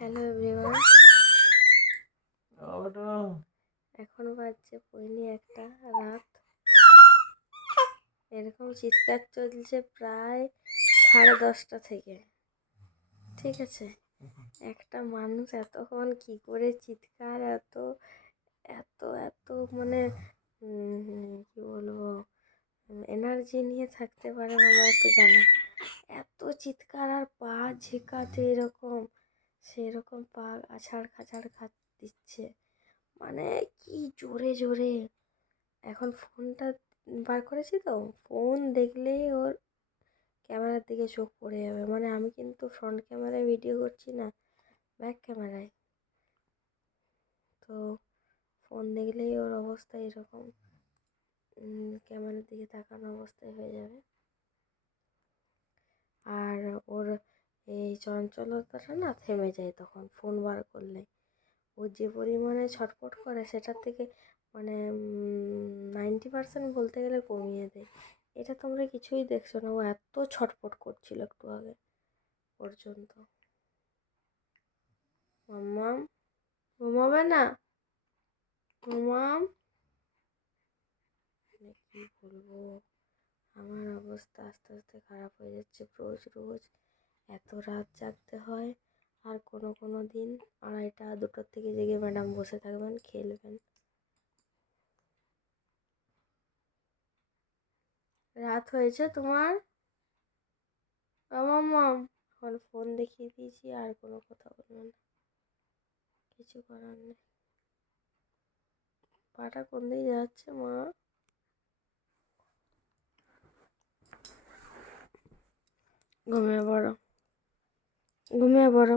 Hello everyone এখন বাজছে পৌনে একটা রাত। এরকম চিৎকার চলছে প্রায় সাড়ে দশটা থেকে। ঠিক আছে? একটা মানুষ এতক্ষণ কি করে চিৎকার এত এত এত মানে কি বলব এনার্জি নিয়ে থাকতে পারে বাবা একটু জানা। এত চিৎকার আর পা ঝেঁকাতে এরকম। সেরকম পা আছাড় খাছাড় খা দিচ্ছে। মানে কি জোরে জোরে। এখন ফোনটা বার করেছি তো, ফোন দেখলেই ওর ক্যামেরার দিকে চোখ পড়ে যাবে। মানে আমি কিন্তু ফ্রন্ট ক্যামেরায় ভিডিও করছি না, ব্যাক ক্যামেরায়। তো ফোন দেখলেই ওর অবস্থা এরকম। ক্যামেরার দিকে তাকানো অবস্থায় হয়ে যাবে। আর ওর এই চঞ্চলতাটা না থেমে যায় তখন ফোন বার করলে। ও যে পরিমাণে ছটফট করে সেটার থেকে মানে নাইনটি পার্সেন্ট বলতে গেলে কমিয়ে দেয়। এটা তোমরা কিছুই দেখছ না, ও এত ছটফট করছিল একটু আগে পর্যন্ত। মাম্মাম, ঘুমাবে না? ঘুমাম মানে কি বলব, আমার অবস্থা আস্তে আস্তে খারাপ হয়ে যাচ্ছে, রোজ রোজ এত রাত জাগতে হয়, আর কোনো কোনো দিন আড়াইটা, দুটোর থেকে জেগে ম্যাডাম বসে থাকবেন, খেলবেন। রাত হয়েছে তোমার? মাম এখন ফোন দেখিয়ে দিয়েছি, আর কোনো কথা বলব না। কিছু করার নেই। পাটা কোন দিকে যাচ্ছে, মা? ঘুমিয়ে পড়ো। ঘুমিয়ে পড়ো।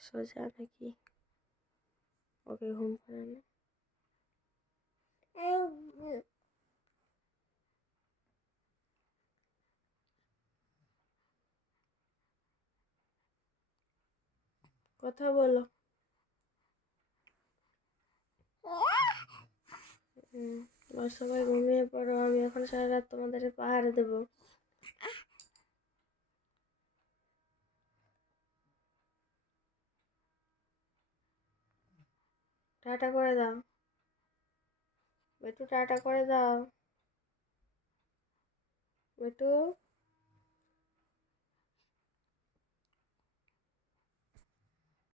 সোজা নাকি? ওকে ঘুম পাড়ে না কথা বলো। সবাই ঘুমিয়ে পড়ো, আমি এখন সারা রাত তোমাদের পাহাড়ে দেবো। টাটা করে দাও। বেটু, টাটা করে দাও। বেটু?